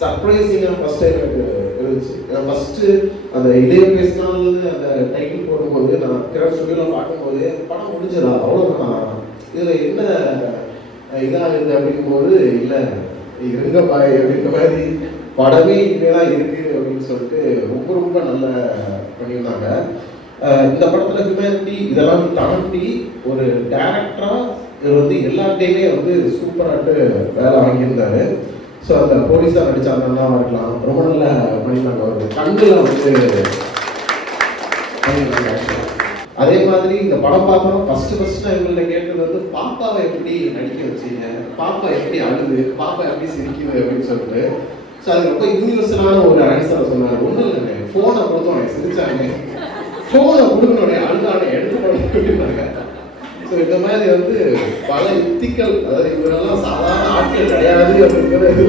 சர்ப்ரைசிங்காக first time எனக்கு இருந்துச்சு. ஏன்னா ஃபர்ஸ்ட்டு அந்த இதே பேசினாலும் அந்த டைட்டில் போடும்போது நான் கிராஃப்ட் ஸ்டுடியோவில் பார்க்கும்போது படம் முடிஞ்சதா அவ்வளோதான், இதில் என்ன இதாகுது அப்படிங்கும்போது இல்லை இருங்க பாய் அப்படின்ற மாதிரி படமே இனிமேதான் இருக்கு அப்படின்னு சொல்லிட்டு ரொம்ப ரொம்ப நல்லா பண்ணியிருந்தாங்க. இந்த படத்தில் ஹியூமனிட்டி இதெல்லாம் தாண்டி ஒரு டேரக்டராக இவர் வந்து எல்லாத்தையுமே வந்து சூப்பராட்டு வேலை வாங்கியிருந்தாரு. ஸோ அந்த போலீஸாக நடித்த அந்த அண்ணாவாக இருக்கலாம், ரொம்ப நல்லா பண்ணியிருந்தாங்க. அவர் கண்ணில் வந்து பண்ணியிருந்தாங்க. அதே மாதிரி இந்த படம் பார்த்தோம் ஃபர்ஸ்ட் நான் இவங்கள்ட்ட கேட்டது வந்து பாப்பாவை எப்படி நடிக்க வச்சீங்க, பாப்பா எப்படி அழுது, பாப்பா எப்படி சிரிக்குது அப்படின்னு சொல்லிட்டு. ஸோ அது ரொம்ப யூனிவர்சலான ஒரு ஆன்சரை சொன்னாங்க. ஒன்றும் இல்லைங்க, ஃபோனை கொடுத்தோம் சிரிச்சாங்க, ஃபோனை கொடுக்கணும் அழுதானே எடுத்து அப்படின்னாங்க. ஸோ இந்த மாதிரி வந்து பல யுத்திகள், அதாவது இவரெல்லாம் சாதாரண ஆட்கள் கிடையாது அப்படிங்கிறது